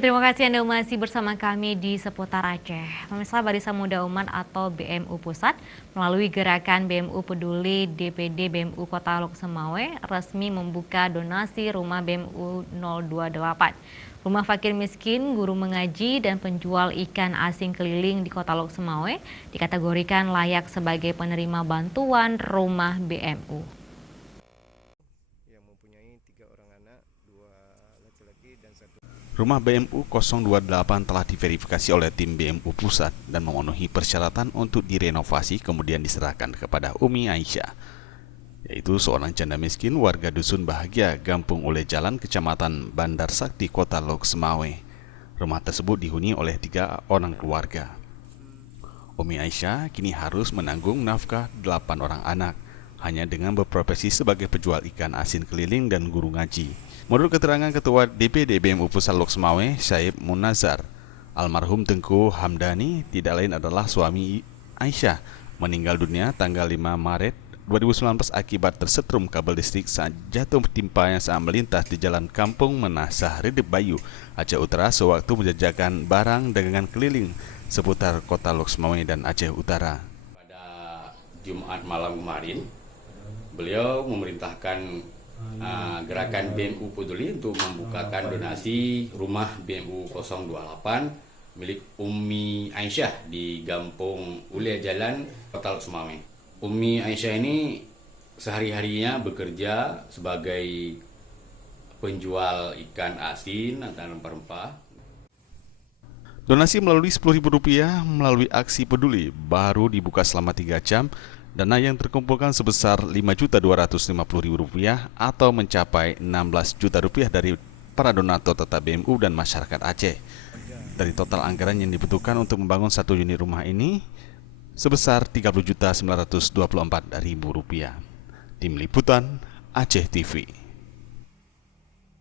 Terima kasih Anda masih bersama kami di Seputar Aceh. Pemirsa, Barisan Muda Umat atau BMU Pusat melalui gerakan BMU Peduli DPD BMU Kota Lok Semawe resmi membuka donasi rumah BMU 028. Rumah fakir miskin, guru mengaji, dan penjual ikan asin keliling di Kota Lok Semawe dikategorikan layak sebagai penerima bantuan rumah BMU. Rumah BMU 028 telah diverifikasi oleh tim BMU Pusat dan memenuhi persyaratan untuk direnovasi kemudian diserahkan kepada Umi Aisyah, yaitu seorang janda miskin warga Dusun Bahagia, Gampung Ule Jalan, Kecamatan Bandar Sakti, Kota Lok Semawe. Rumah tersebut dihuni oleh 3 orang keluarga. Umi Aisyah kini harus menanggung nafkah 8 orang anak, hanya dengan berprofesi sebagai penjual ikan asin keliling dan guru ngaji. Menurut keterangan Ketua DPD BMU Pusat Lok Semawe, Syaib Munazar, almarhum Tengku Hamdani tidak lain adalah suami Aisyah, meninggal dunia tanggal 5 Maret 2019 akibat tersetrum kabel listrik saat jatuh timpa yang saat melintas di Jalan Kampung Menasah, Redep Bayu, Aceh Utara sewaktu menjajakan barang dagangan keliling seputar Kota Lok Semawe dan Aceh Utara. Pada Jumat malam kemarin, beliau memerintahkan gerakan BMU Peduli untuk membukakan donasi rumah BMU 028 milik Umi Aisyah di Gampung Ule Jalan, Kota Lok Semawe. Umi Aisyah ini sehari-harinya bekerja sebagai penjual ikan asin dan rempah-rempah. Donasi melalui Rp10.000 melalui aksi peduli baru dibuka selama 3 jam. Dana yang terkumpulkan sebesar Rp5.250.000 atau mencapai Rp16 juta dari para donatur tetap BMU dan masyarakat Aceh. Dari total anggaran yang dibutuhkan untuk membangun 1 unit rumah ini sebesar Rp30.924.000. Tim Liputan Aceh TV.